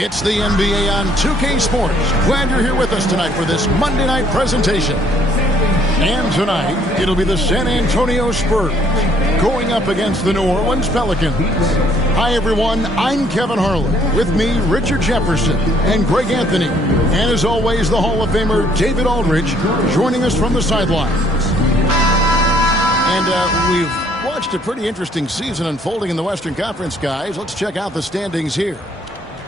It's the NBA on 2K Sports. Glad you're here with us tonight for this Monday night presentation. And tonight, it'll be the San Antonio Spurs going up against the New Orleans Pelicans. Hi, everyone. I'm Kevin Harlan. With me, Richard Jefferson and Greg Anthony. And as always, the Hall of Famer David Aldridge joining us from the sidelines. And we've watched a pretty interesting season unfolding in the Western Conference, guys. Let's check out the standings here.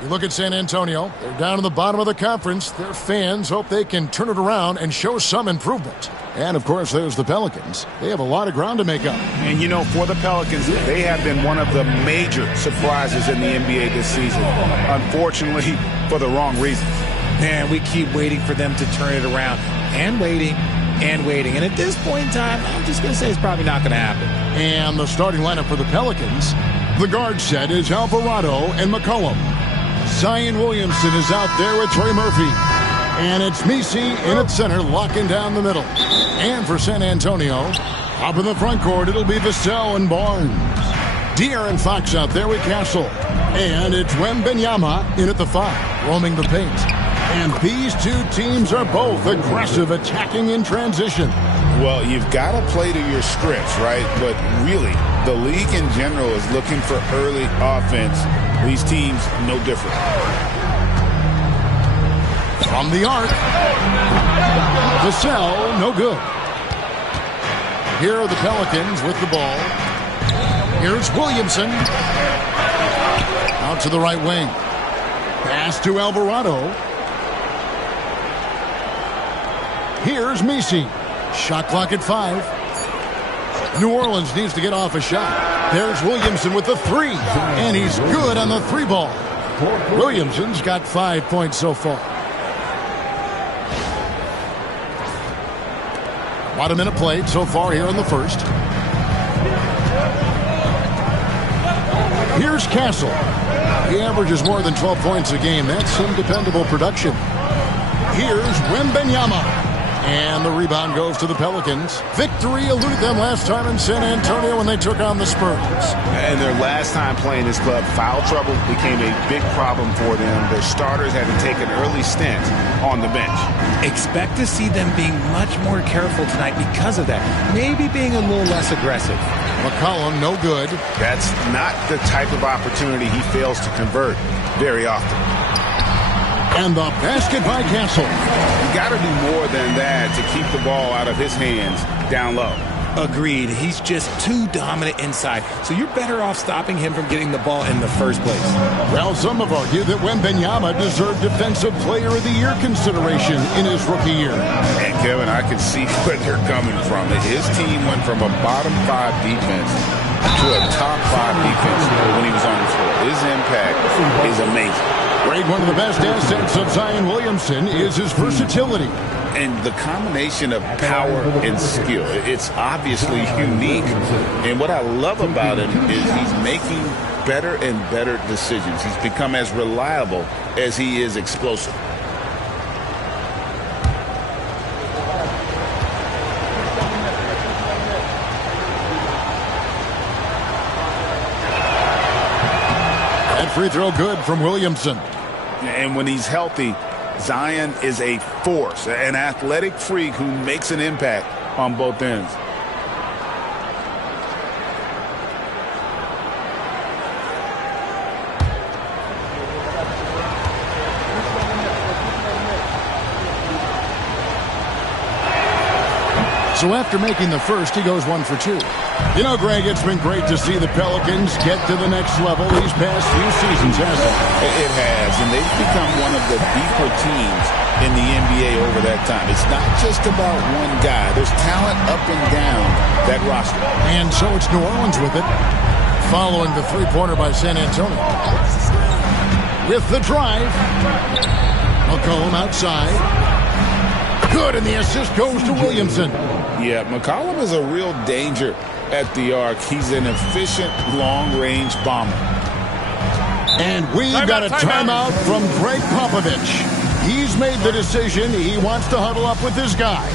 You look at San Antonio. They're down in the bottom of the conference. Their fans hope they can turn it around and show some improvement. And, of course, there's the Pelicans. They have a lot of ground to make up. And, you know, for the Pelicans, they have been one of the major surprises in the NBA this season. Unfortunately, for the wrong reasons. Man, we keep waiting for them to turn it around. And waiting. And at this point in time, I'm just going to say it's probably not going to happen. And the starting lineup for the Pelicans, the guard set is Alvarado and McCollum. Zion Williamson is out there with Trey Murphy. And it's Messi in at center, locking down the middle. And for San Antonio, up in the front court, it'll be Vassell and Barnes. De'aaron Fox out there with Castle. And it's Wembanyama in at the 5, roaming the paint. And these two teams are both aggressive, attacking in transition. Well, you've got to play to your strengths, right? But really, the league in general is looking for early offense. These teams, no different. From the arc. Vassell, no good. Here are the Pelicans with the ball. Here's Williamson. Out to the right wing. Pass to Alvarado. Here's Messi. Shot clock at 5. New Orleans needs to get off a shot. There's Williamson with the 3. And he's good on the 3 ball. Williamson's got 5 points so far. About a minute played so far here in the first. Here's Castle. He averages more than 12 points a game. That's some dependable production. Here's Wembanyama. And the rebound goes to the Pelicans. Victory eluded them last time in San Antonio when they took on the Spurs. And their last time playing this club, foul trouble became a big problem for them. Their starters had to take an early stint on the bench. Expect to see them being much more careful tonight because of that. Maybe being a little less aggressive. McCollum, no good. That's not the type of opportunity he fails to convert very often. And the basket by Castle. You got to do more than that to keep the ball out of his hands down low. Agreed. He's just too dominant inside. So you're better off stopping him from getting the ball in the first place. Well, some have argued that Wembanyama deserved Defensive Player of the Year consideration in his rookie year. And, Kevin, I can see where they're coming from. His team went from a bottom 5 defense to a top 5 defense when he was on the floor. His impact is amazing. Greg, one of the best assets of Zion Williamson is his versatility. And the combination of power and skill, it's obviously unique. And what I love about him is he's making better and better decisions. He's become as reliable as he is explosive. That free throw good from Williamson. And when he's healthy, Zion is a force, an athletic freak who makes an impact on both ends. So after making the first, he goes 1 for 2. You know, Greg, it's been great to see the Pelicans get to the next level these past few seasons, hasn't it? It has, and they've become one of the deeper teams in the NBA over that time. It's not just about one guy. There's talent up and down that roster. And so it's New Orleans with it, following the three-pointer by San Antonio. With the drive, McCollum outside. Good, and the assist goes to Williamson. Yeah, McCollum is a real danger at the arc. He's an efficient long-range bomber. And we've got a timeout from Greg Popovich. He's made the decision. He wants to huddle up with his guys.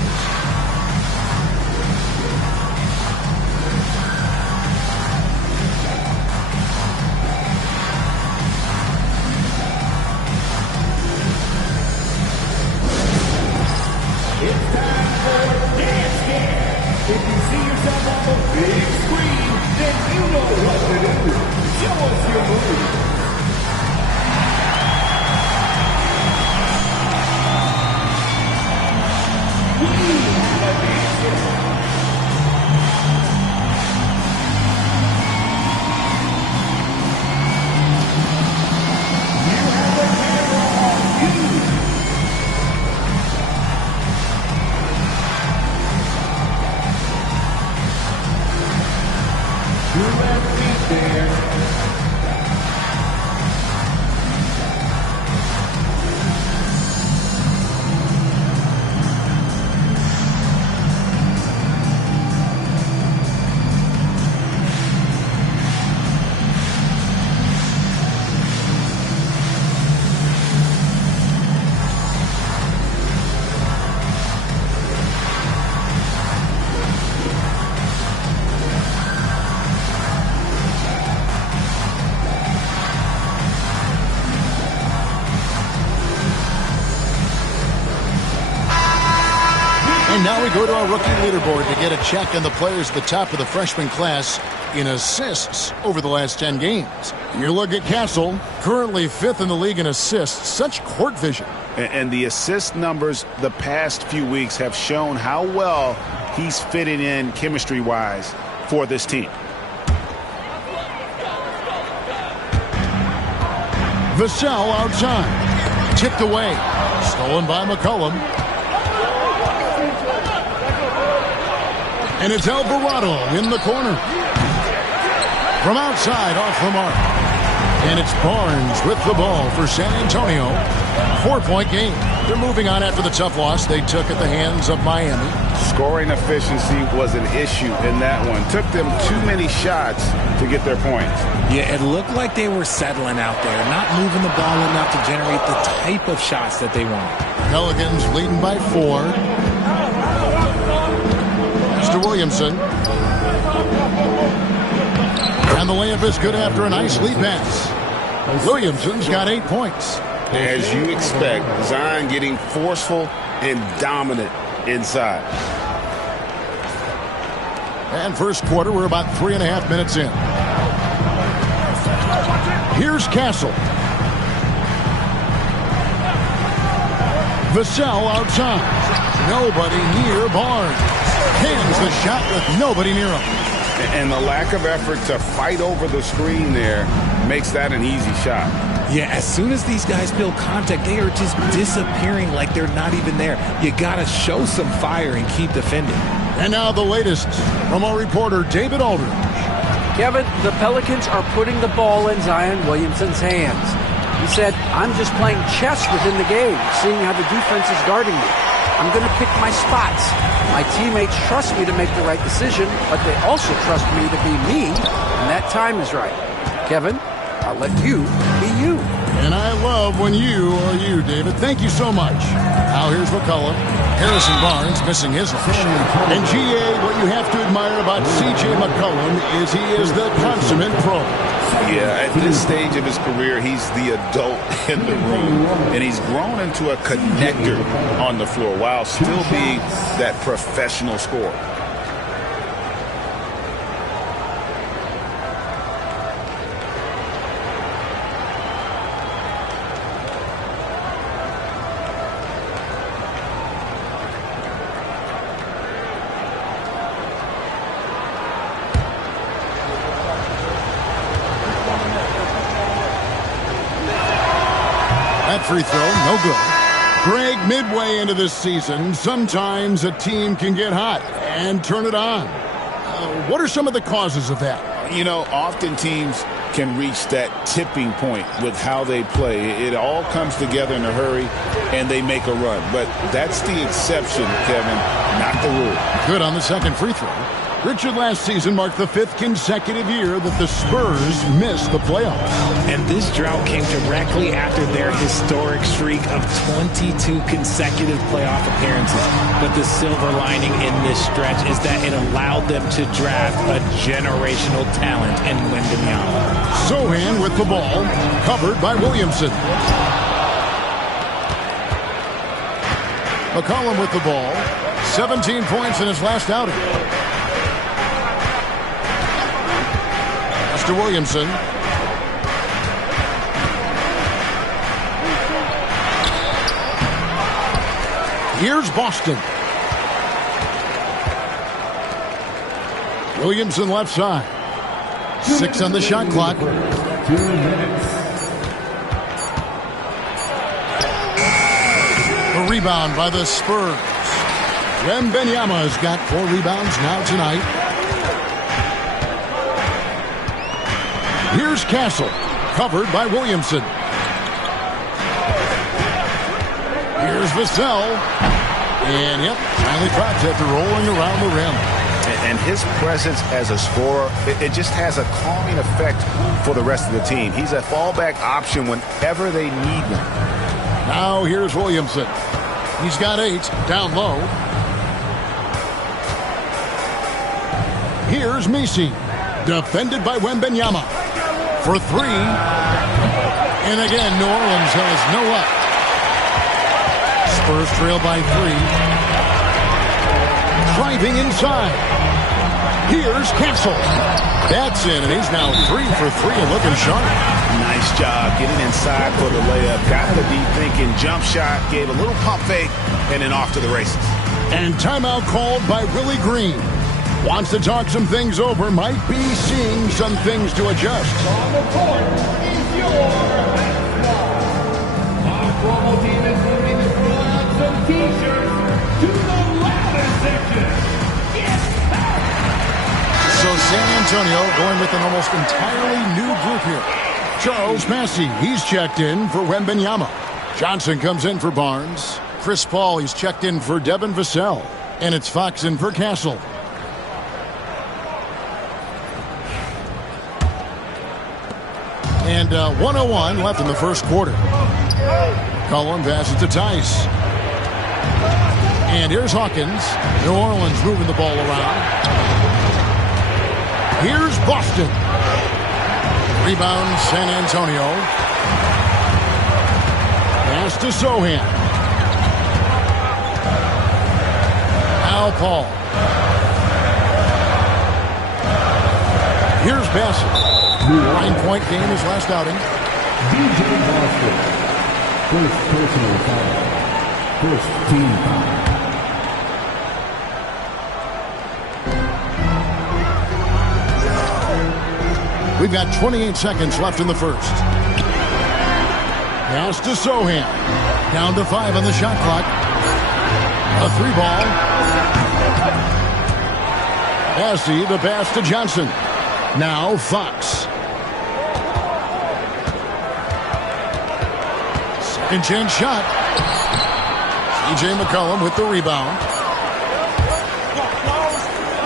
And now we go to our rookie leaderboard to get a check on the players at the top of the freshman class in assists over the last 10 games. You look at Castle, currently 5th in the league in assists. Such court vision. And the assist numbers the past few weeks have shown how well he's fitting in chemistry-wise for this team. Vassell outside. Tipped away. Stolen by McCollum. And it's Alvarado in the corner. From outside, off the mark. And it's Barnes with the ball for San Antonio. 4-point game. They're moving on after the tough loss they took at the hands of Miami. Scoring efficiency was an issue in that one. Took them too many shots to get their points. Yeah, it looked like they were settling out there, not moving the ball enough to generate the type of shots that they want. Pelicans leading by 4. Mr. Williamson. And the layup is good after a nice lead pass. Williamson's got 8 points. As you expect, Zion getting forceful and dominant inside. And first quarter, we're about 3.5 minutes in. Here's Castle. Vassell outside. Nobody near Barnes. Hands the shot with nobody near him. And the lack of effort to fight over the screen there makes that an easy shot. Yeah, as soon as these guys feel contact, they are just disappearing like they're not even there. You got to show some fire and keep defending. And now the latest from our reporter, David Aldridge. Kevin, the Pelicans are putting the ball in Zion Williamson's hands. He said, I'm just playing chess within the game, seeing how the defense is guarding me. I'm going to pick my spots. My teammates trust me to make the right decision, but they also trust me to be me, and that time is right. Kevin, I'll let you be you. And I love when you are you, David. Thank you so much. Now here's McCullough. Harrison Barnes missing his last shot. And GA, what you have to admire about C.J. McCollum is he is the consummate pro. Yeah, at this stage of his career, he's the adult in the room. And he's grown into a connector on the floor while still being that professional scorer. That free throw, no good. Greg, midway into this season, sometimes a team can get hot and turn it on. What are some of the causes of that? You know, often teams can reach that tipping point with how they play. It all comes together in a hurry, and they make a run. But that's the exception, Kevin, not the rule. Good on the second free throw. Richard, last season marked the 5th consecutive year that the Spurs missed the playoffs. And this drought came directly after their historic streak of 22 consecutive playoff appearances. But the silver lining in this stretch is that it allowed them to draft a generational talent in Wembanyama. Sohan with the ball, covered by Williamson. McCollum with the ball, 17 points in his last outing. Mr. Williamson. Here's Boston. Williamson left side. 6 on the shot clock. 2 minutes. A rebound by the Spurs. Wembanyama's got 4 rebounds now tonight. Here's Castle, covered by Williamson. Here's Vassell. And, yep, finally drops after rolling around the rim. And his presence as a scorer, it just has a calming effect for the rest of the team. He's a fallback option whenever they need one. Now here's Williamson. He's got 8, down low. Here's Misi, defended by Wembanyama. For 3. And again, New Orleans has no luck. Spurs trail by 3. Driving inside. Here's Castle. That's in, and he's now 3 for 3 and looking sharp. Nice job getting inside for the layup. Got the deep thinking jump shot, gave a little pump fake, and then off to the races. And timeout called by Willie Green. Wants to talk some things over, might be seeing some things to adjust. On the court is your basketball. Our promo team is moving the gloves and t-shirts to the louder section. It's back. So San Antonio going with an almost entirely new group here. Charles Massey, he's checked in for Wembanyama. Johnson comes in for Barnes. Chris Paul, he's checked in for Devin Vassell. And it's Fox in for Castle. And 1:01 left in the first quarter. Cullen passes to Tice. And here's Hawkins. New Orleans moving the ball around. Here's Boston. Rebound San Antonio. Pass to Sohan. Now Paul. Here's Bassett. 9-point game his last outing. DJ Boston. First personal foul. First team foul. We've got 28 seconds left in the first. Pass to Sohan. Down to 5 on the shot clock. A 3-ball. Massey, the pass to Johnson. Now Fox. Second chance shot. C.J. McCollum with the rebound.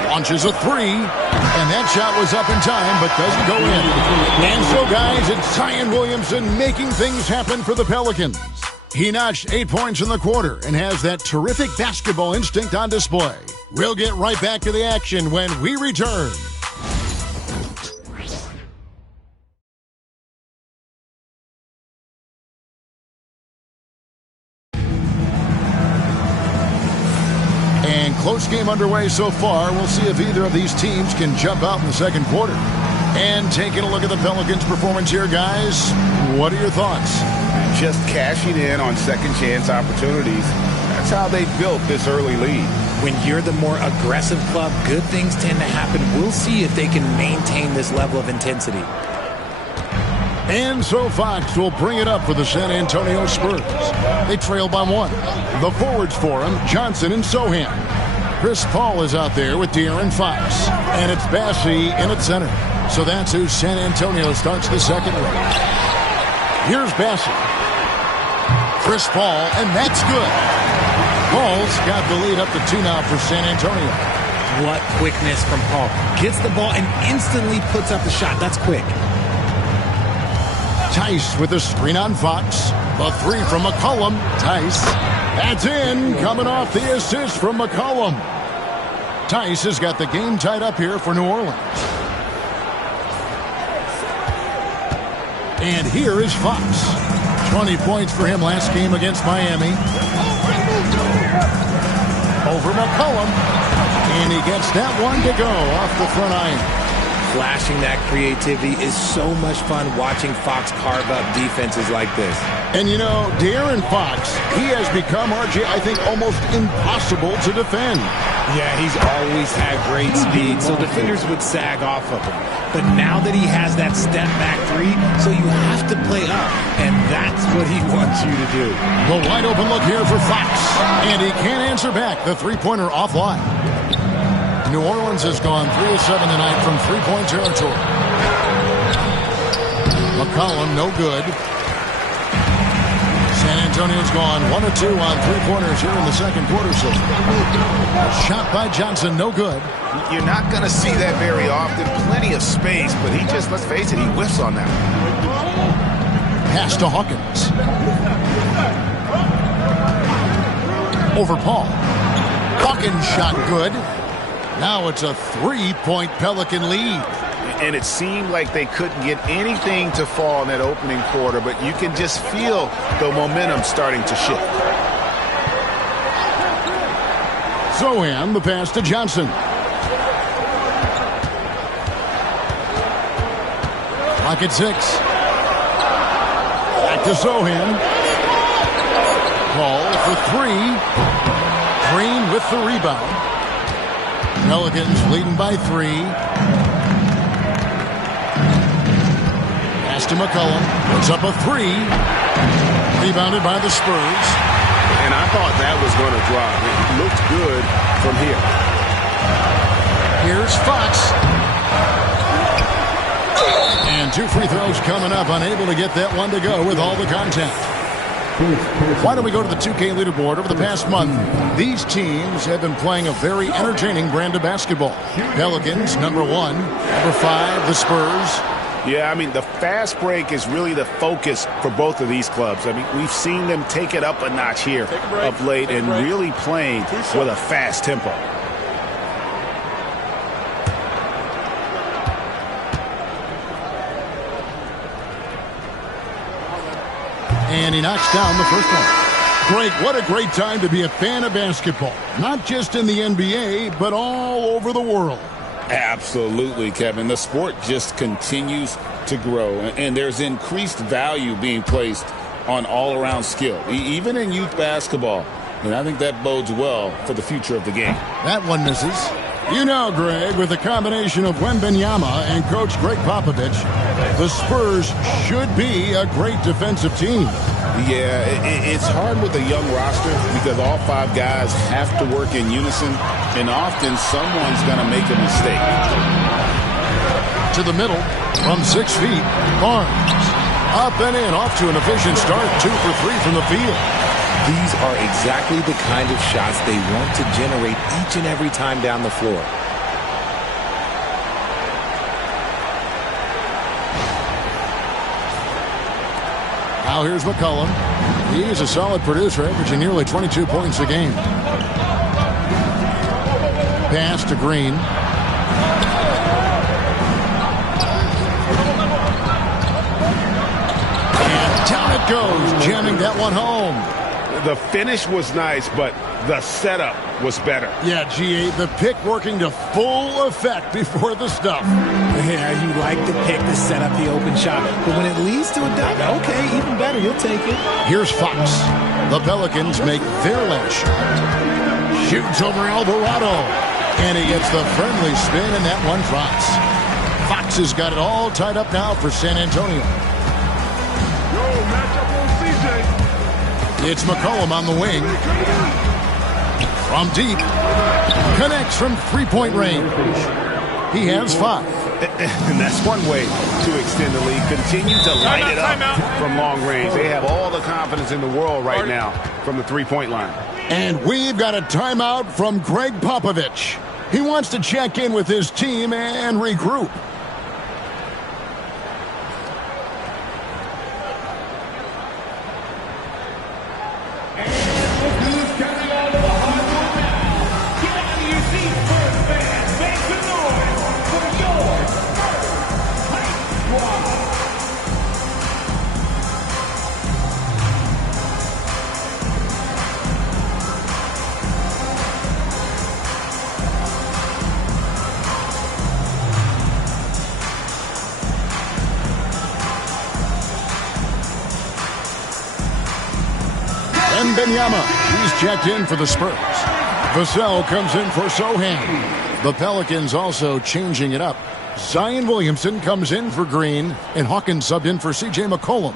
Launches a 3. And that shot was up in time, but doesn't go in. And so, guys, it's Zion Williamson making things happen for the Pelicans. He notched 8 points in the quarter and has that terrific basketball instinct on display. We'll get right back to the action when we return. Close game underway so far. We'll see if either of these teams can jump out in the second quarter. And taking a look at the Pelicans' performance here, guys, what are your thoughts? Just cashing in on second chance opportunities. That's how they built this early lead. When you're the more aggressive club, good things tend to happen. We'll see if they can maintain this level of intensity. And so Fox will bring it up for the San Antonio Spurs. They trail by 1. The forwards for him, Johnson and Sohan. Chris Paul is out there with De'Aaron Fox. And it's Bassey in at center. So that's who San Antonio starts the second with. Here's Bassey. Chris Paul, and that's good. Paul's got the lead up to 2 now for San Antonio. What quickness from Paul. Gets the ball and instantly puts up the shot. That's quick. Tice with a screen on Fox. The 3 from McCollum. Tice. That's in. Coming off the assist from McCollum. Tice has got the game tied up here for New Orleans. And here is Fox. 20 points for him last game against Miami. Over McCollum. And he gets that one to go off the front iron. Flashing that creativity is so much fun watching Fox carve up defenses like this. And, you know, De'Aaron Fox, he has become, RJ, I think, almost impossible to defend. Yeah, he's always had great speed, so defenders would sag off of him. But now that he has that step-back 3, so you have to play up, and that's what he wants you to do. The wide-open look here for Fox, and he can't answer back. The three-pointer offline. New Orleans has gone 3 of 7 tonight from three-point territory. McCollum, no good. San Antonio's gone 1 of 2 on three-pointers here in the second quarter. So shot by Johnson, no good. You're not going to see that very often. Plenty of space, but he just, let's face it, he whiffs on that. Pass to Hawkins. Over Paul. Hawkins shot good. Now it's a 3-point Pelican lead. And it seemed like they couldn't get anything to fall in that opening quarter, but you can just feel the momentum starting to shift. Zohan, the pass to Johnson. Clock at 6. Back to Zohan. Paul for 3. Green with the rebound. Pelicans leading by 3. To McCollum, puts up a 3, rebounded by the Spurs. And I thought that was going to drop. It looked good from here. Here's Fox. And 2 free throws coming up, unable to get that one to go with all the contact. Why don't we go to the 2K leaderboard? Over the past month, these teams have been playing a very entertaining brand of basketball. Pelicans, number 1. Number 5, the Spurs. Yeah, I mean, the fast break is really the focus for both of these clubs. I mean, we've seen them take it up a notch here of late and really playing with a fast tempo. And he knocks down the first one. Greg, what a great time to be a fan of basketball. Not just in the NBA, but all over the world. Absolutely, Kevin. The sport just continues to grow, and there's increased value being placed on all-around skill, even in youth basketball. And I think that bodes well for the future of the game. That one misses. You know, Greg, with the combination of Wembanyama and Coach Greg Popovich, the Spurs should be a great defensive team. Yeah, it's hard with a young roster because all 5 guys have to work in unison, and often someone's going to make a mistake. To the middle, from 6 feet, Barnes. Up and in, off to an efficient start, 2 for 3 from the field. These are exactly the kind of shots they want to generate each and every time down the floor. Now here's McCollum. He's a solid producer, averaging nearly 22 points a game. Pass to Green. And down it goes, jamming that one home. The finish was nice, but the setup was better. Yeah, G8, the pick working to full effect before the stuff. Yeah, you like the pick to set up the open shot, but when it leads to a dunk, okay, even better, you'll take it. Here's Fox. The Pelicans make their last shot. Shoots over Alvarado, and he gets the friendly spin, and that one drops. Fox has got it all tied up now for San Antonio. It's McCollum on the wing. From deep. Connects from three-point range. He has 5. And that's one way to extend the lead. Continue to light it up from long range. They have all the confidence in the world right now from the three-point line. And we've got a timeout from Greg Popovich. He wants to check in with his team and regroup. Wembanyama, he's checked in for the Spurs. Vassell comes in for Zohan. The Pelicans also changing it up. Zion Williamson comes in for Green, and Hawkins subbed in for C.J. McCollum.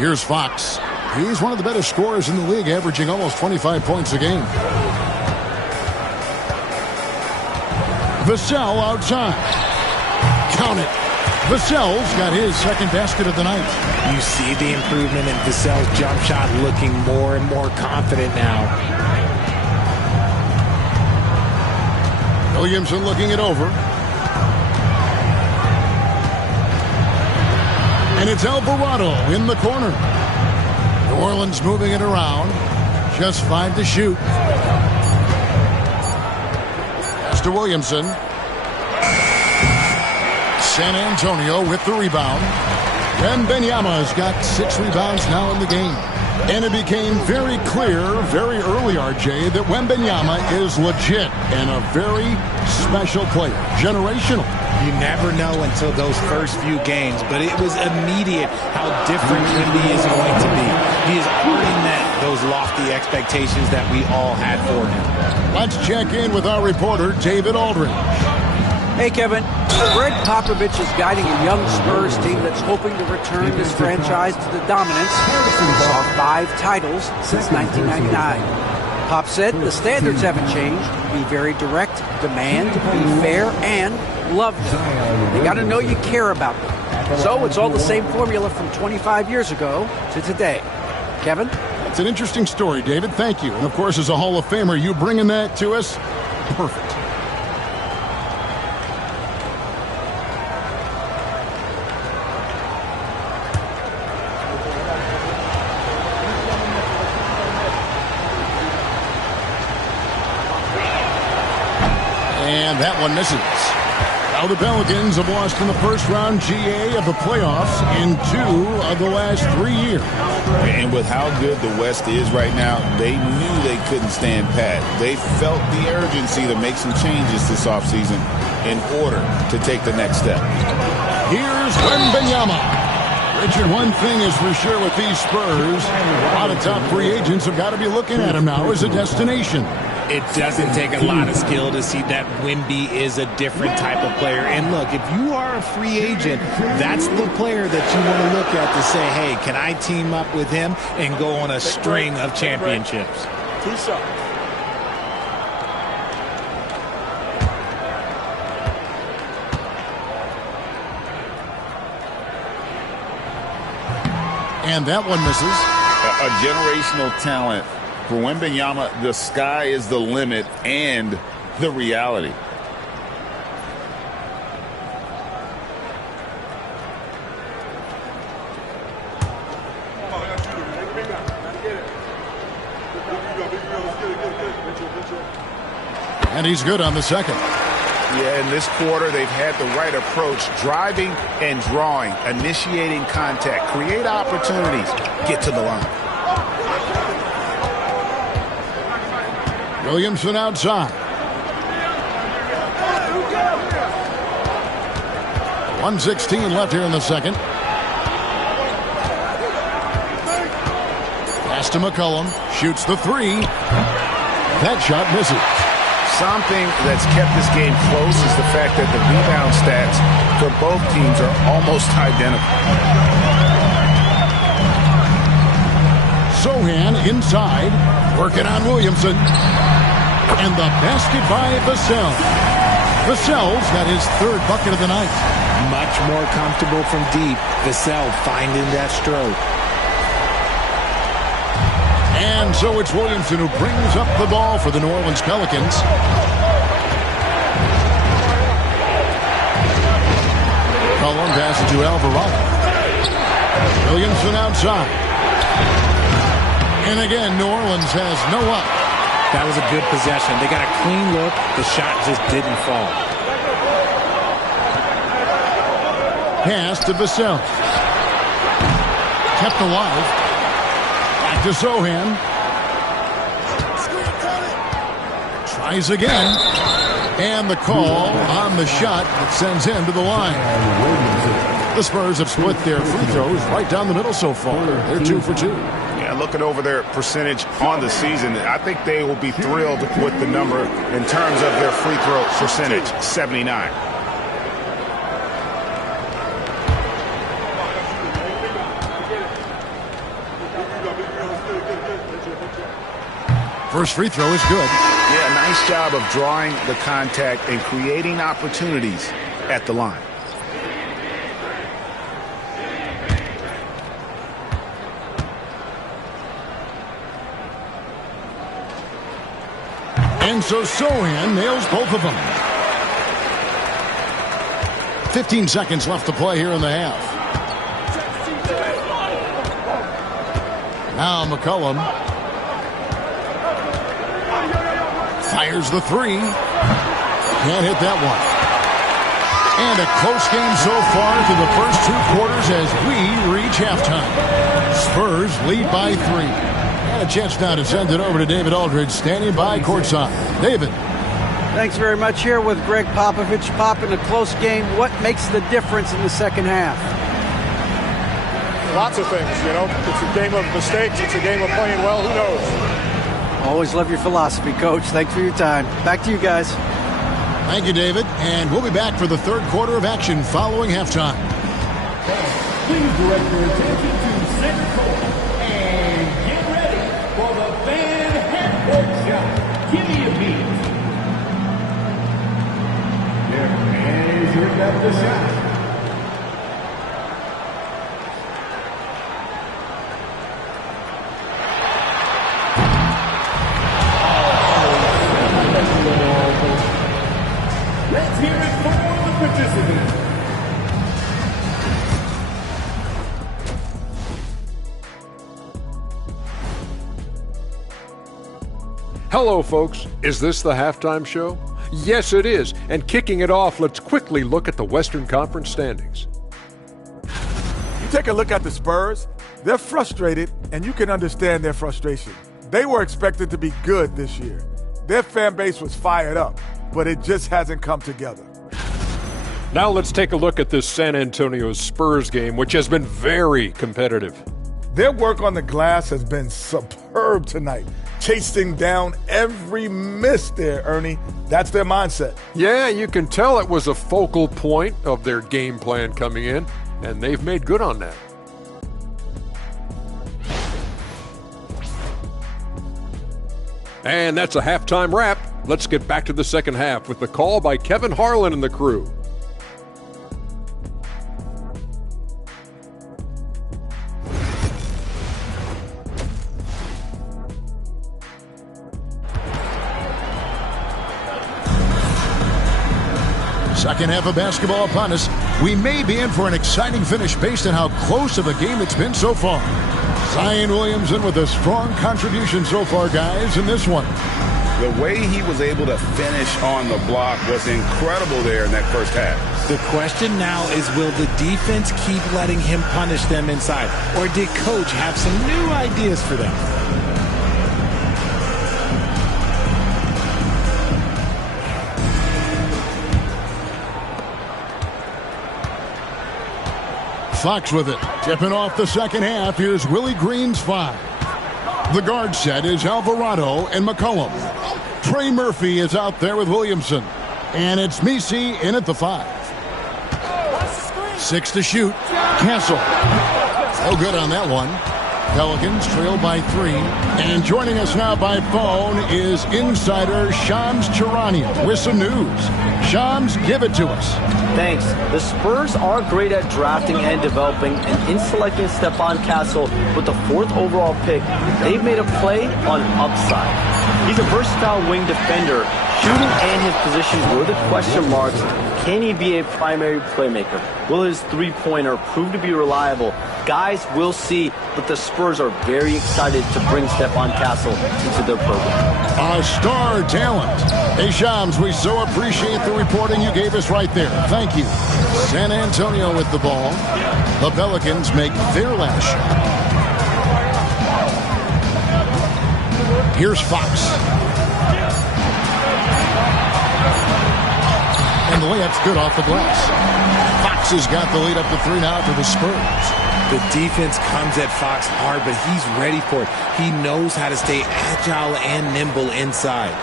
Here's Fox. He's one of the better scorers in the league, averaging almost 25 points a game. Vassell outside. Count it. Vassell's got his second basket of the night. You see the improvement in Vassell's jump shot, looking more and more confident now. Williamson looking it over. And it's Alvarado in the corner. New Orleans moving it around. Just 5 to shoot. Pass to Williamson. San Antonio with the rebound. Wembanyama's got 6 rebounds now in the game. And it became very clear very early, RJ, that Wembanyama is legit and a very special player. Generational. You never know until those first few games, but it was immediate how different Wemby is going to be. He has already met those lofty expectations that we all had for him. Let's check in with our reporter, David Aldridge. Hey, Kevin. Greg Popovich is guiding a young Spurs team that's hoping to return this franchise to the dominance we saw 5 titles since 1999. Pop said the standards haven't changed. Be very direct, demand, be fair, and love them. They got to know you care about them. So it's all the same formula from 25 years ago to today. Kevin? It's an interesting story, David. Thank you. And, of course, as a Hall of Famer, you bringing that to us? Perfect. And that one misses. Now the Pelicans have lost in the first round GA of the playoffs in 2 of the last 3 years. And with how good the West is right now, they knew they couldn't stand pat. They felt the urgency to make some changes this offseason in order to take the next step. Here's Wembanyama. Richard, one thing is for sure with these Spurs, a lot of top free agents have got to be looking at him now as a destination. It doesn't take a lot of skill to see that Wemby is a different type of player. And look, if you are a free agent, that's the player that you want to look at to say, hey, can I team up with him and go on a string of championships? And that one misses. A generational talent. For Wembanyama, the sky is the limit and the reality. And he's good on the second. Yeah, in this quarter, they've had the right approach, driving and drawing, initiating contact, create opportunities, get to the line. Williamson outside. 1:16 left here in the second. Pass to McCollum. Shoots the 3. That shot misses. Something that's kept this game close is the fact that the rebound stats for both teams are almost identical. Sohan inside. Working on Williamson. And the basket by Vassell. Vassell's got his 3rd bucket of the night. Much more comfortable from deep. Vassell finding that stroke. And so it's Williamson who brings up the ball for the New Orleans Pelicans. Cullen passes to Alvarado. Williamson outside. And again, New Orleans has no up. That was a good possession. They got a clean look. The shot just didn't fall. Pass to Vassell. Kept alive. Back to Sohan. Tries again. And the call on the shot that sends him to the line. The Spurs have split their free throws right down the middle so far. They're 2 for 2. Yeah, looking over their percentage on the season, I think they will be thrilled with the number in terms of their free throw percentage, 79. First free throw is good. Yeah, nice job of drawing the contact and creating opportunities at the line. And so Sohan nails both of them. 15 seconds left to play here in the half. Now McCollum fires the three. Can't hit that one. And a close game so far through the first 2 quarters as we reach halftime. Spurs lead by 3. And a chance now to send it over to David Aldridge, standing by courtside. David. Thanks very much. Here with Greg Popovich. Pop, in a close game, what makes the difference in the second half? Lots of things, you know. It's a game of mistakes. It's a game of playing well. Who knows? Always love your philosophy, Coach. Thanks for your time. Back to you guys. Thank you, David. And we'll be back for the third quarter of action following halftime. Please direct your attention to center court and get ready for the fan half-court shot. Give me a beat. And here's your left shot. Let's hear it for the participants. Hello, folks. Is this the halftime show? Yes, it is. And kicking it off, let's quickly look at the Western Conference standings. You take a look at the Spurs, they're frustrated, and you can understand their frustration. They were expected to be good this year. Their fan base was fired up, but it just hasn't come together. Now let's take a look at this San Antonio Spurs game, which has been very competitive. Their work on the glass has been superb tonight, chasing down every miss there, Ernie. That's their mindset. Yeah, you can tell it was a focal point of their game plan coming in, and they've made good on that. And that's a halftime wrap. Let's get back to the second half with the call by Kevin Harlan and the crew. Second half of basketball upon us. We may be in for an exciting finish based on how close of a game it's been so far. Zion Williamson with a strong contribution so far, guys, in this one. The way he was able to finish on the block was incredible there in that first half. The question now is, will the defense keep letting him punish them inside? Or did Coach have some new ideas for them? Fox with it. Tipping off the second half. Here's Willie Green's 5. The guard set is Alvarado and McCollum. Trey Murphy is out there with Williamson. And it's Messi in at the 5. 6 to shoot. Castle. Oh, good on that one. Pelicans trail by 3. And joining us now by phone is insider Shams Charania with some news. Shams, give it to us. Thanks. The Spurs are great at drafting and developing, and in selecting Stephon Castle with the 4th overall pick, they've made a play on upside. He's a versatile wing defender. Shooting and his position were the question marks. Can he be a primary playmaker? Will his three-pointer prove to be reliable? Guys, we'll see, but the Spurs are very excited to bring Stephon Castle into their program. A star talent. Hey, Shams, we so appreciate the reporting you gave us right there. Thank you. San Antonio with the ball. The Pelicans make their last shot. Here's Fox. And the layup's good off the glass. Fox has got the lead up to 3 now for the Spurs. The defense comes at Fox hard, but he's ready for it. He knows how to stay agile and nimble inside.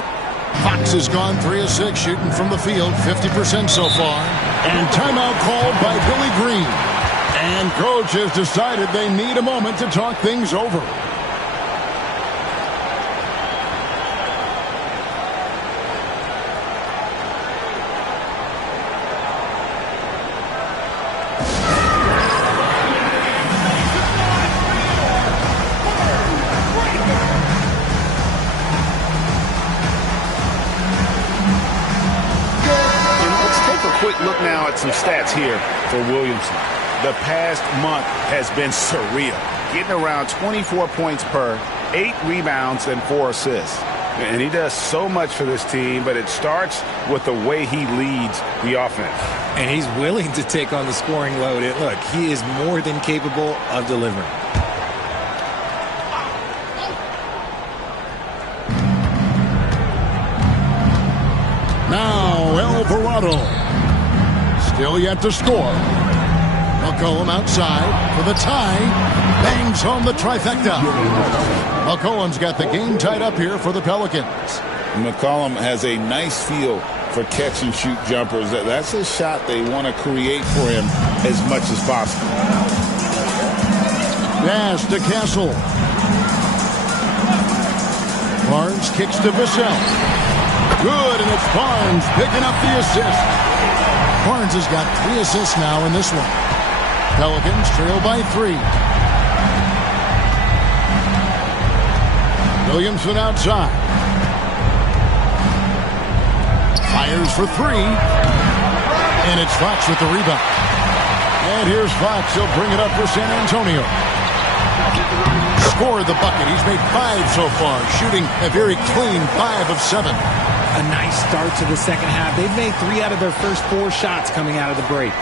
Fox has gone 3 of 6 shooting from the field, 50% so far. And timeout called by Billy Green. And coach has decided they need a moment to talk things over. some stats here for Williamson. The past month has been surreal. Getting around 24 points per, 8 rebounds, and 4 assists. And he does so much for this team, but it starts with the way he leads the offense. And he's willing to take on the scoring load. Look, he is more than capable of delivering. Now Alvarado. Still yet to score. McCollum outside for the tie. Bangs home the trifecta. McCollum's got the game tied up here for the Pelicans. McCollum has a nice feel for catch-and-shoot jumpers. That's a shot they want to create for him as much as possible. Pass to Castle. Barnes kicks to Vassell. Good, and it's Barnes picking up the assist. Barnes has got 3 assists now in this one. Pelicans trail by 3. Williamson outside. Fires for 3. And it's Fox with the rebound. And here's Fox. He'll bring it up for San Antonio. Scored the bucket. He's made 5 so far, shooting a very clean 5 of 7. A nice start to the second half. They've made 3 out of their first 4 shots coming out of the break.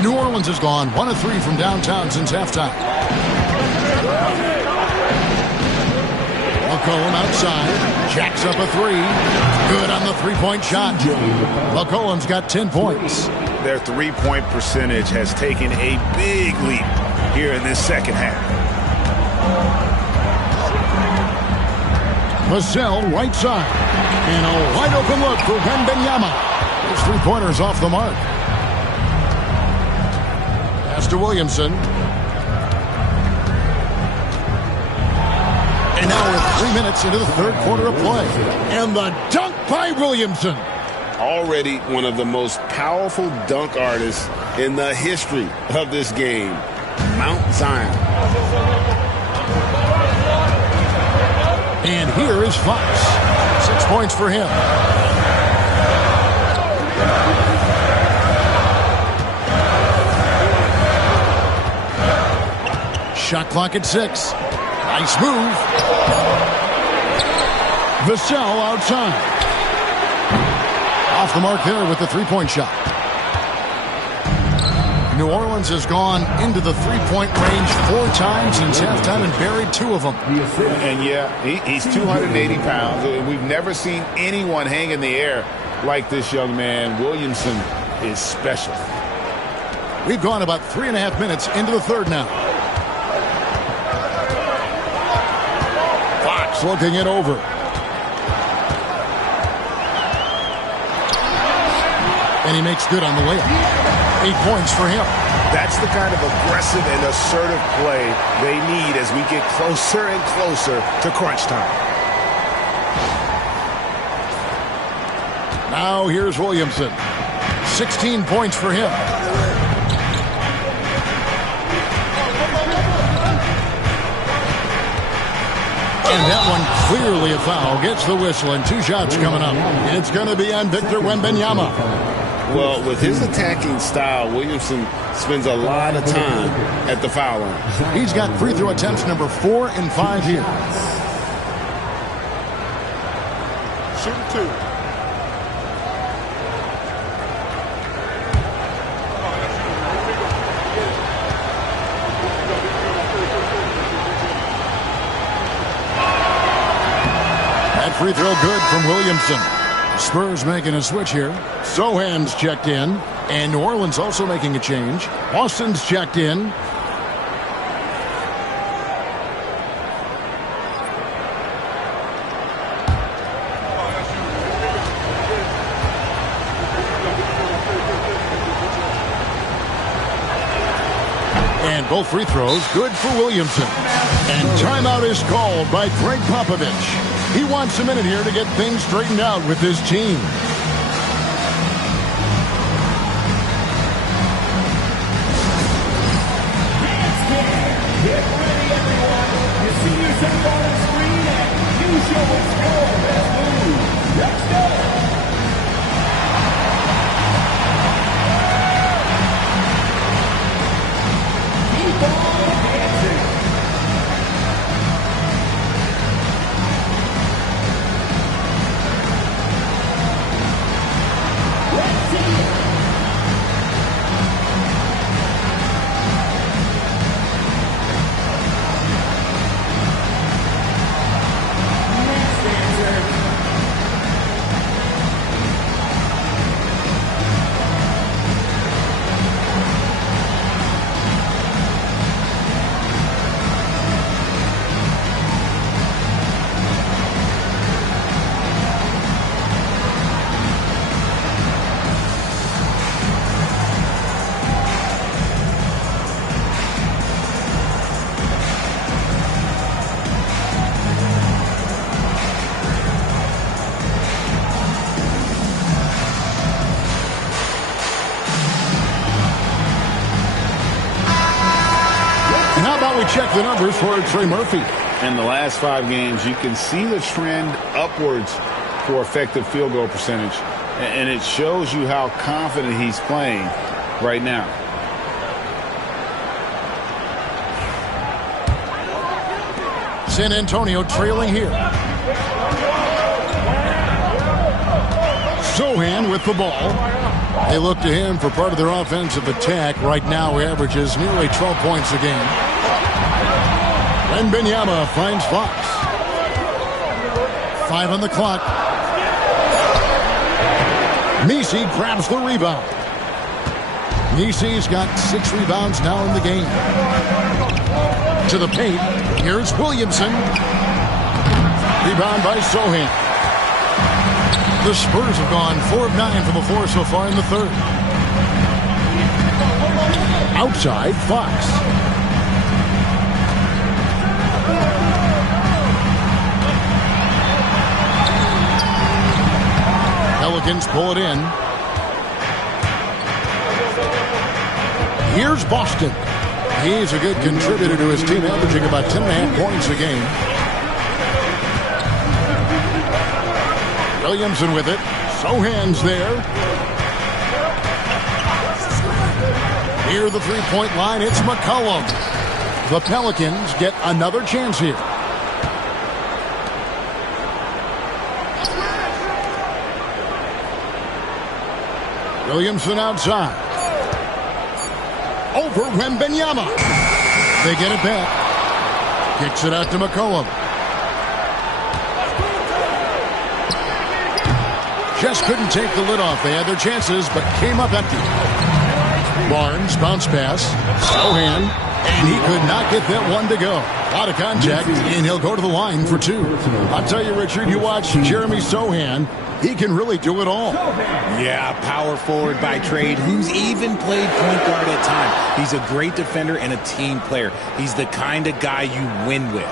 New Orleans has gone 1 of 3 from downtown since halftime. McCollum outside. Jacks up a 3. Good on the 3-point shot. McCollum's got 10 points. Their 3-point percentage has taken a big leap here in this second half. Vassell right side. And a wide open look for Wembanyama. His 3-pointers off the mark. Pass to Williamson. And now we're 3 minutes into the third quarter of play. And the dunk by Williamson. Already one of the most powerful dunk artists in the history of this game. Mount Zion. And here is Fox. 6 points for him. Shot clock at 6. Nice move. Vassell outside. Off the mark there with the 3-point shot. New Orleans has gone into the 3-point range 4 times since halftime and buried 2 of them. And yeah, he's 280 pounds. We've never seen anyone hang in the air like this young man. Williamson is special. We've gone about 3.5 minutes into the third now. Fox looking it over. And he makes good on the layup. 8 points for him. That's the kind of aggressive and assertive play they need as we get closer and closer to crunch time. Now here's Williamson. 16 points for him. And that one clearly a foul. Gets the whistle and 2 shots coming up. It's going to be on Victor Wembanyama. Well, with his attacking style, Williamson spends a lot of time at the foul line. He's got free throw attempts number 4 and 5 here. Shooting 2. That free throw good from Williamson. Spurs making a switch here. Sohan's checked in. And New Orleans also making a change. Boston's checked in. And both free throws good for Williamson. And timeout is called by Greg Popovich. He wants a minute here to get things straightened out with his team. Get ready, everyone. You see yourself on the screen and you show a score. Let's move. Let's go. We check the numbers for Trey Murphy. In the last 5 games, you can see the trend upwards for effective field goal percentage, and it shows you how confident he's playing right now. San Antonio trailing here. Sohan with the ball. They look to him for part of their offensive attack. Right now, he averages nearly 12 points a game. Wembanyama finds Fox. 5 on the clock. Messi grabs the rebound. Messi's got 6 rebounds now in the game. To the paint. Here's Williamson. Rebound by Sohan. The Spurs have gone 4 of 9 from the floor so far in the third. Outside, Fox. Pelicans pull it in. Here's Boston. He's a good contributor to his team, averaging about 10.5 points a game. Williamson with it. Sohan's there. Near the three-point line, it's McCollum. The Pelicans get another chance here. Williamson outside. Over Wembanyama. They get it back. Kicks it out to McCollum. Just couldn't take the lid off. They had their chances, but came up empty. Barnes, bounce pass. Sohan, and he could not get that one to go. Out of contact, and he'll go to the line for 2. I'll tell you, Richard, you watch Jeremy Sohan, he can really do it all. Yeah, power forward by trade, who's even played point guard at times. He's a great defender and a team player. He's the kind of guy you win with.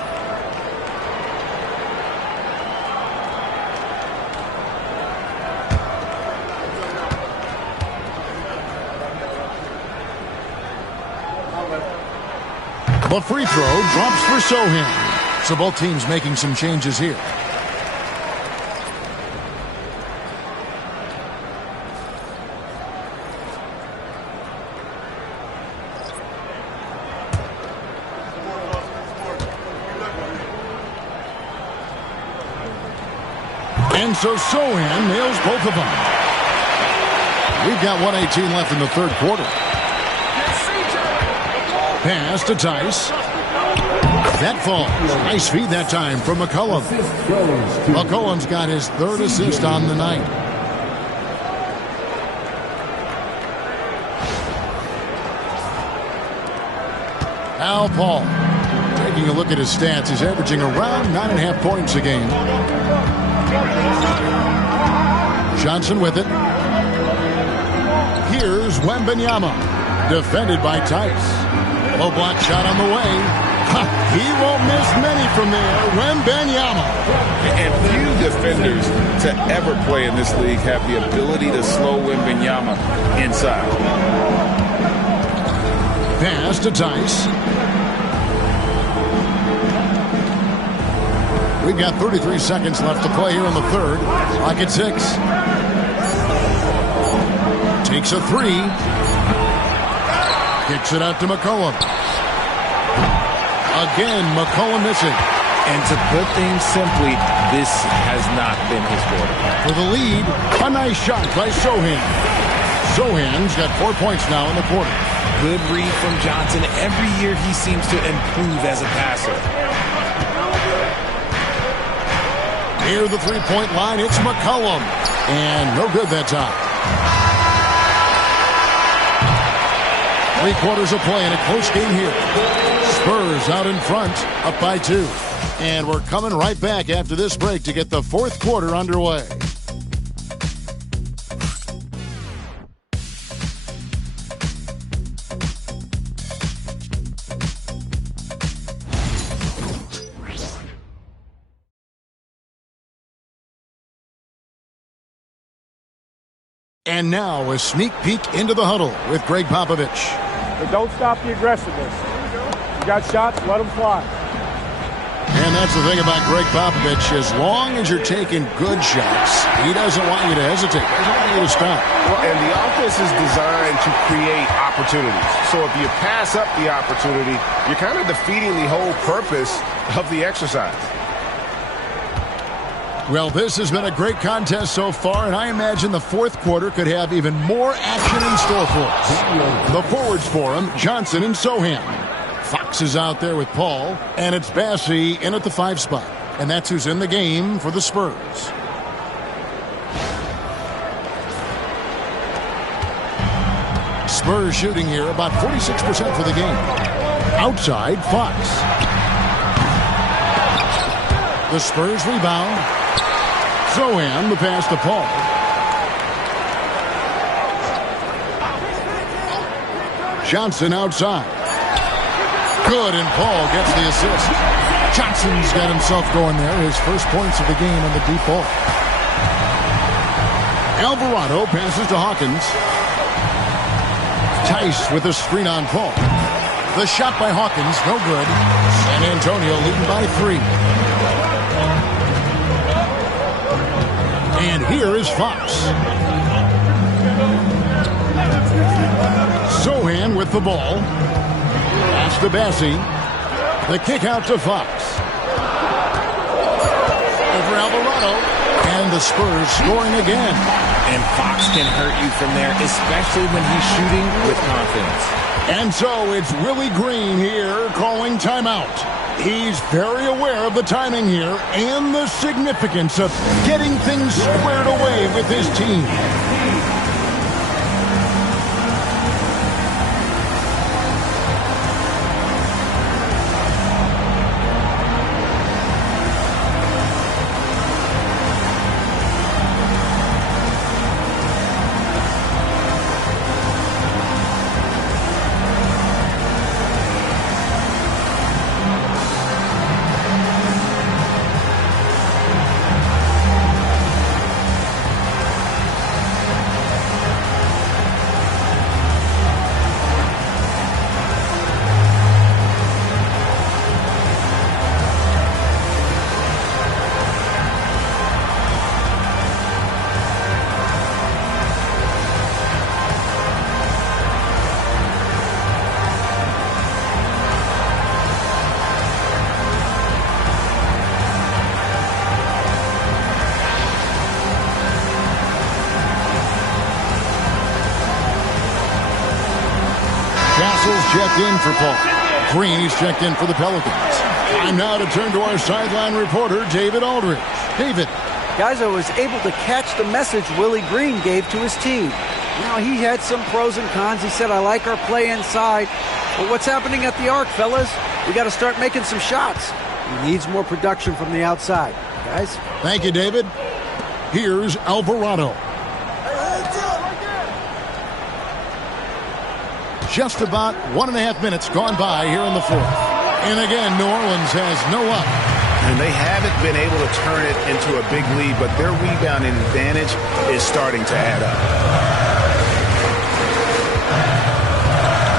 The free throw drops for Sohan. So both teams making some changes here. And so Sohan nails both of them. We've got 1:18 left in the third quarter. Pass to Tice. That falls. Nice feed that time from McCollum. McCollum's got his 3rd assist on the night. Al Paul. Taking a look at his stats, he's averaging around 9.5 points a game. Johnson with it. Here's Wembanyama. Defended by Tice. Low block shot on the way. He won't miss many from there. Wembanyama. And few defenders to ever play in this league have the ability to slow Wembanyama inside. Pass to Tice. We've got 33 seconds left to play here in the third. Clock at 6. Takes a 3. Kicks it out to McCollum. Again, McCollum missing. And to put things simply, this has not been his quarter. For the lead, a nice shot by Sohan. Sohan's got 4 points now in the quarter. Good read from Johnson. Every year he seems to improve as a passer. Near the three-point line, it's McCollum. And no good that time. 3 quarters of play in a close game here. Spurs out in front, up by 2. And we're coming right back after this break to get the fourth quarter underway. And now a sneak peek into the huddle with Greg Popovich. But don't stop the aggressiveness. You got shots, let them fly. And that's the thing about Greg Popovich. As long as you're taking good shots, he doesn't want you to hesitate. He doesn't want you to stop. Well, and the offense is designed to create opportunities. So if you pass up the opportunity, you're kind of defeating the whole purpose of the exercise. Well, this has been a great contest so far, and I imagine the fourth quarter could have even more action in store for us. The forwards for him, Johnson and Sohan. Fox is out there with Paul, and it's Bassey in at the 5 spot. And that's who's in the game for the Spurs. Spurs shooting here about 46% for the game. Outside, Fox. The Spurs rebound. Sohan, the pass to Paul. Johnson outside. Good, and Paul gets the assist. Johnson's got himself going there. His first points of the game on the deep ball. Alvarado passes to Hawkins. Tice with a screen on Paul. The shot by Hawkins, no good. San Antonio leading by 3. And here is Fox. Sohan with the ball. Pass to Bassey. The kick out to Fox. Over Alvarado. And the Spurs scoring again. And Fox can hurt you from there, especially when he's shooting with confidence. And so it's Willie Green here calling timeout. He's very aware of the timing here and the significance of getting things squared away with his team. Checked in for Paul. Green, he's checked in for the Pelicans. Time now to turn to our sideline reporter, David Aldridge. David. Guys, I was able to catch the message Willie Green gave to his team. Now, he had some pros and cons. He said, I like our play inside. But what's happening at the arc, fellas? We got to start making some shots. He needs more production from the outside. Guys? Thank you, David. Here's Alvarado. Just about 1.5 minutes gone by here in the fourth. And again, New Orleans has no up. And they haven't been able to turn it into a big lead, but their rebounding advantage is starting to add up.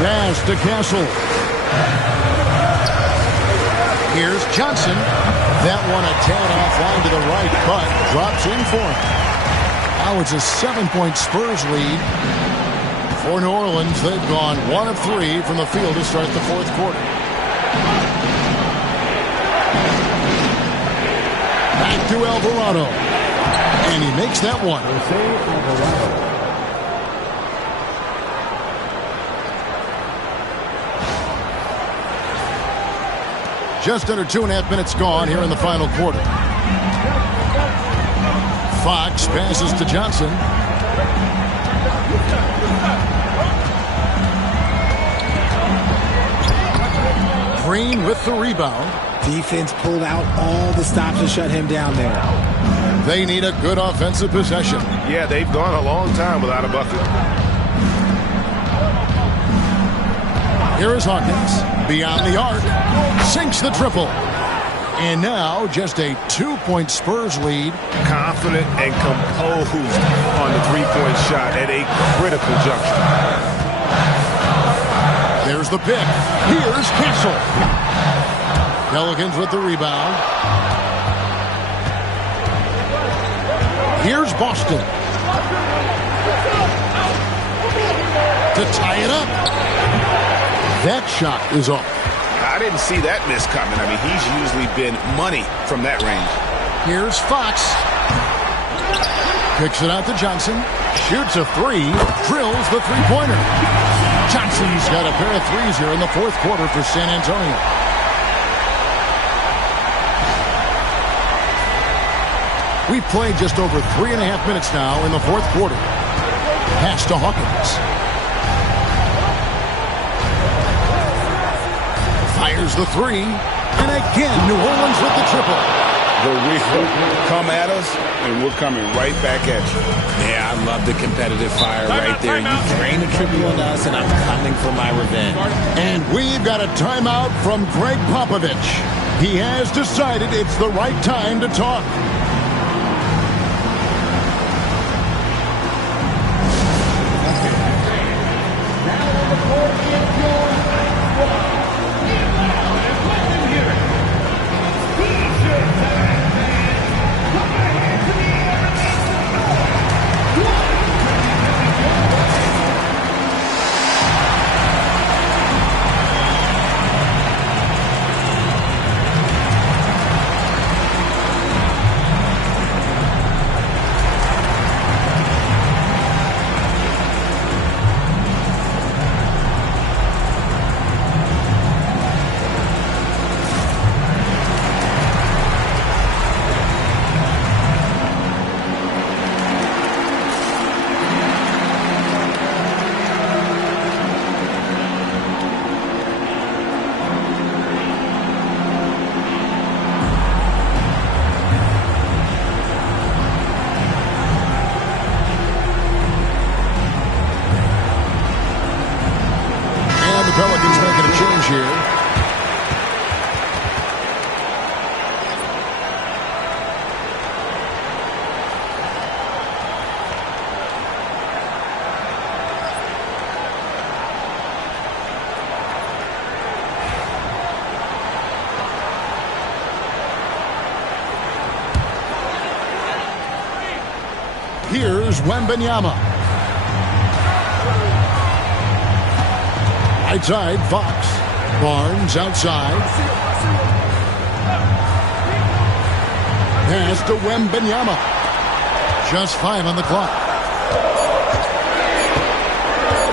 Pass to Castle. Here's Johnson. That one a tad offline to the right, but drops in for him. Now it's a 7-point Spurs lead. For New Orleans, they've gone 1 of 3 from the field to start the fourth quarter. Back to Alvarado. And he makes that one. Just under 2.5 minutes gone here in the final quarter. Fox passes to Johnson. Green with the rebound. Defense pulled out all the stops to shut him down there. They need a good offensive possession. Yeah, they've gone a long time without a bucket. Here is Hawkins. Beyond the arc. Sinks the triple. And now just a 2-point Spurs lead. Confident and composed on the three-point shot at a critical juncture. There's the pick. Here's Castle. Pelicans with the rebound. Here's Boston. To tie it up. That shot is off. I didn't see that miss coming. I mean, he's usually been money from that range. Here's Fox. Kicks it out to Johnson. Shoots a three. Drills the three-pointer. Johnson's got a pair of threes here in the fourth quarter for San Antonio. We've played just over 3.5 minutes now in the fourth quarter. Pass to Hawkins. Fires the three. And again, New Orleans with the triple. The reason come at us, and we're coming right back at you. Yeah, I love the competitive fire right there. You drain a triple on us, and I'm coming for my revenge. And we've got a timeout from Greg Popovich. He has decided it's the right time to talk. Pelicans making a change here. Here's Wembanyama. Right side, Fox. Barnes outside. Pass to Wembanyama. Just 5 on the clock.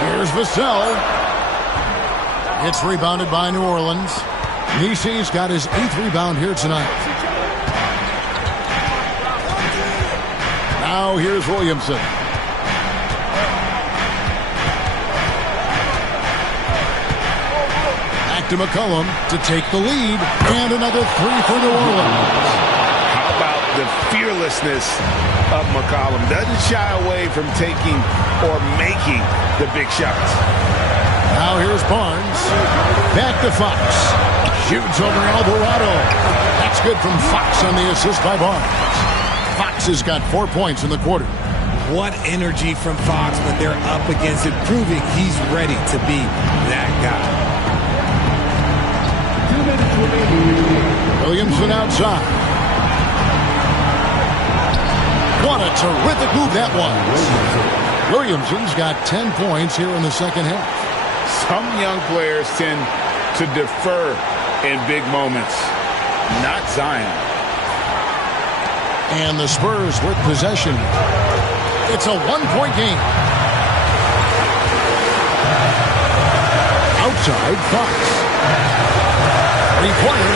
Here's Vassell. It's rebounded by New Orleans. Nisi's got his 8th rebound here tonight. Now here's Williamson. To McCollum to take the lead, and another 3 for New Orleans. How about the fearlessness of McCollum? Doesn't shy away from taking or making the big shots. Now here's Barnes. Back to Fox. Shoots over Alvarado. That's good from Fox on the assist by Barnes. Fox has got 4 points in the quarter. What energy from Fox when they're up against it, proving he's ready to be that guy. Williamson outside. What a terrific move that was. Williamson's got 10 points here in the second half. Some young players tend to defer in big moments. Not Zion. And the Spurs with possession. It's a one-point game. Outside, Fox. Three-pointer.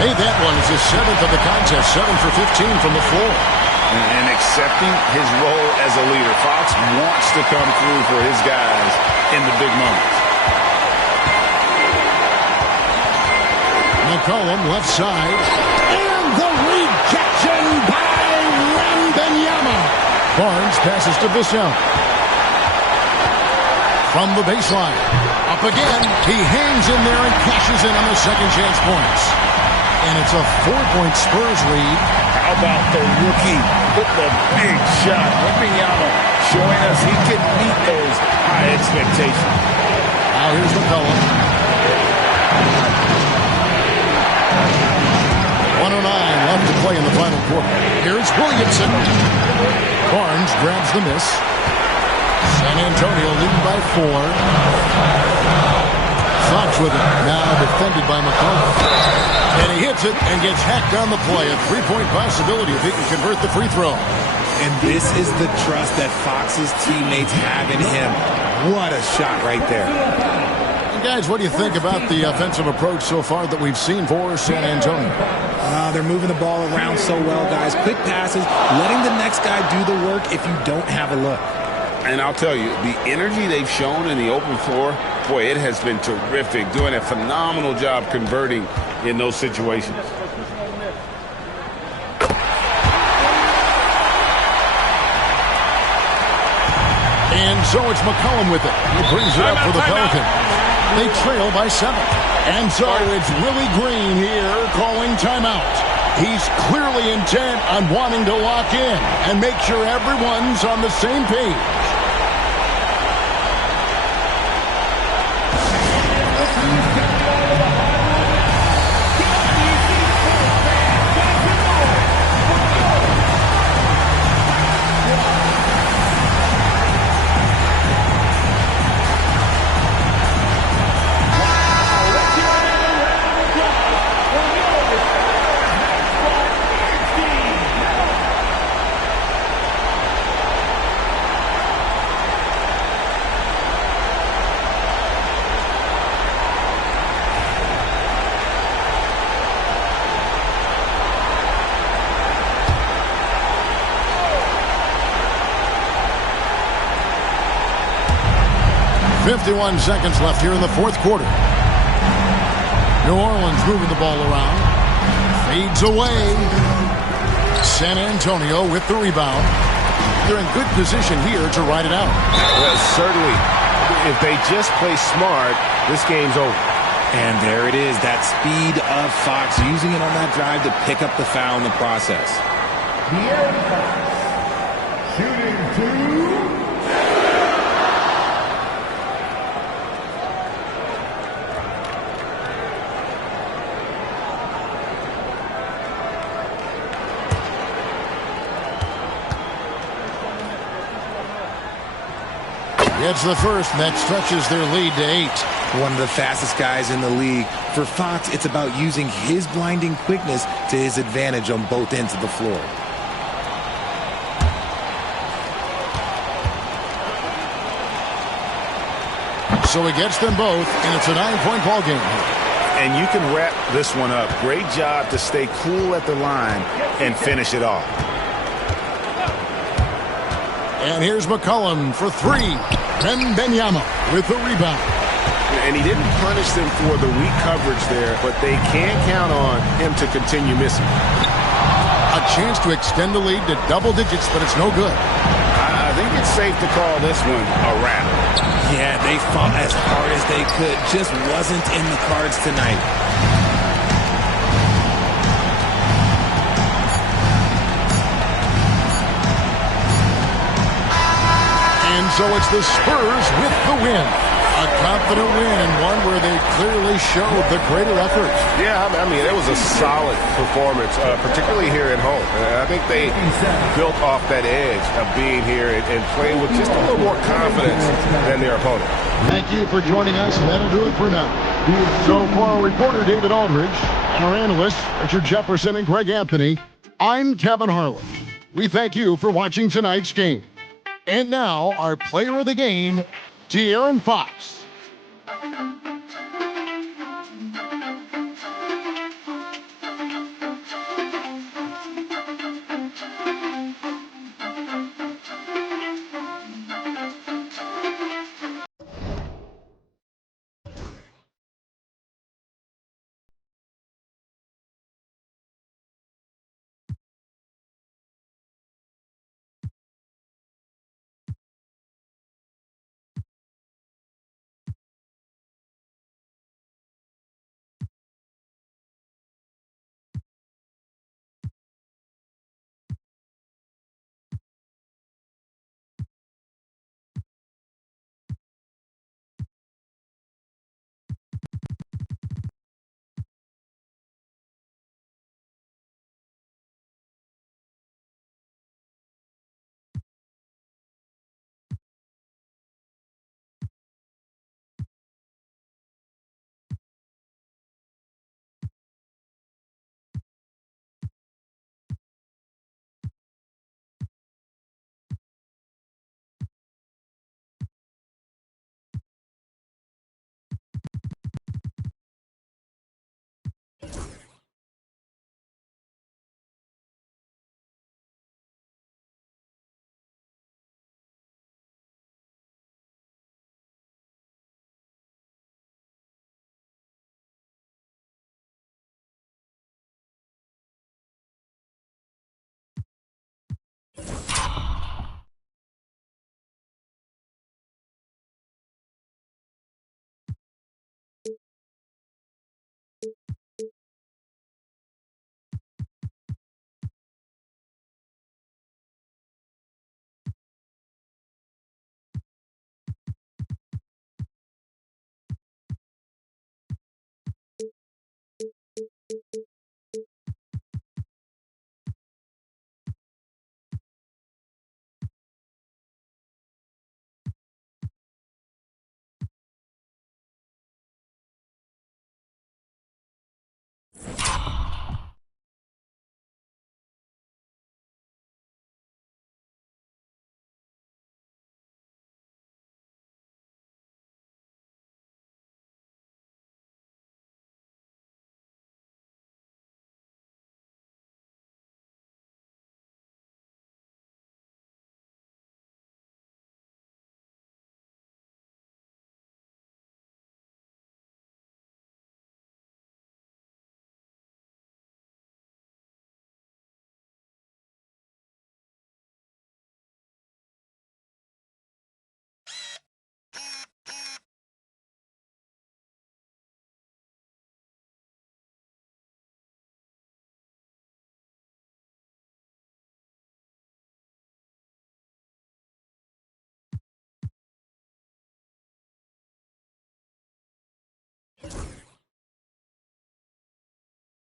Made that one as his 7th of the contest. 7 for 15 from the floor. And accepting his role as a leader. Fox wants to come through for his guys in the big moments. McCollum left side. And the rejection by Wembanyama. Barnes passes to Bissell. From the baseline. Up again. He hangs in there and cashes in on the second chance points. And it's a 4-point Spurs lead. How about the rookie with the big shot? Wembanyama showing us he can meet those high expectations. Now here's McCollum. 109 left to play in the final quarter. Here's Williamson. Barnes grabs the miss. San Antonio leading by 4. Fox with it. Now defended by McCollum. And he hits it and gets hacked on the play. A 3-point possibility if he can convert the free throw. And this is the trust that Fox's teammates have in him. What a shot right there. And guys, what do you think about the offensive approach so far that we've seen for San Antonio? They're moving the ball around so well, guys. Quick passes, letting the next guy do the work if you don't have a look. And I'll tell you, the energy they've shown in the open floor, boy, it has been terrific. Doing a phenomenal job converting in those situations. And so it's McCollum with it. He brings it up for the Pelicans. They trail by 7. And so it's Willie Green here calling timeout. He's clearly intent on wanting to lock in and make sure everyone's on the same page. .51 seconds left here in the fourth quarter. New Orleans moving the ball around. Fades away. San Antonio with the rebound. They're in good position here to ride it out. Well, certainly. If they just play smart, this game's over. And there it is, that speed of Fox, using it on that drive to pick up the foul in the process. De'aaron Fox, shooting 2. It's the first, and that stretches their lead to 8. One of the fastest guys in the league. For Fox, it's about using his blinding quickness to his advantage on both ends of the floor. So he gets them both, and it's a 9-point ball game. And you can wrap this one up. Great job to stay cool at the line and finish it off. And here's McCollum for 3. Wembanyama with the rebound. And he didn't punish them for the weak coverage there, but they can count on him to continue missing. A chance to extend the lead to double digits, but it's no good. I think it's safe to call this one a wrap. Yeah, they fought as hard as they could. Just wasn't in the cards tonight. And so it's the Spurs with the win. A confident win, and one where they clearly showed the greater effort. Yeah, I mean, it was a solid performance, particularly here at home. And I think they built off that edge of being here and playing with just a little more confidence than their opponent. Thank you for joining us. That'll do it for now. So for our reporter, David Aldridge, and our analysts, Richard Jefferson and Greg Anthony, I'm Kevin Harlan. We thank you for watching tonight's game. And now, our player of the game, De'aaron Fox.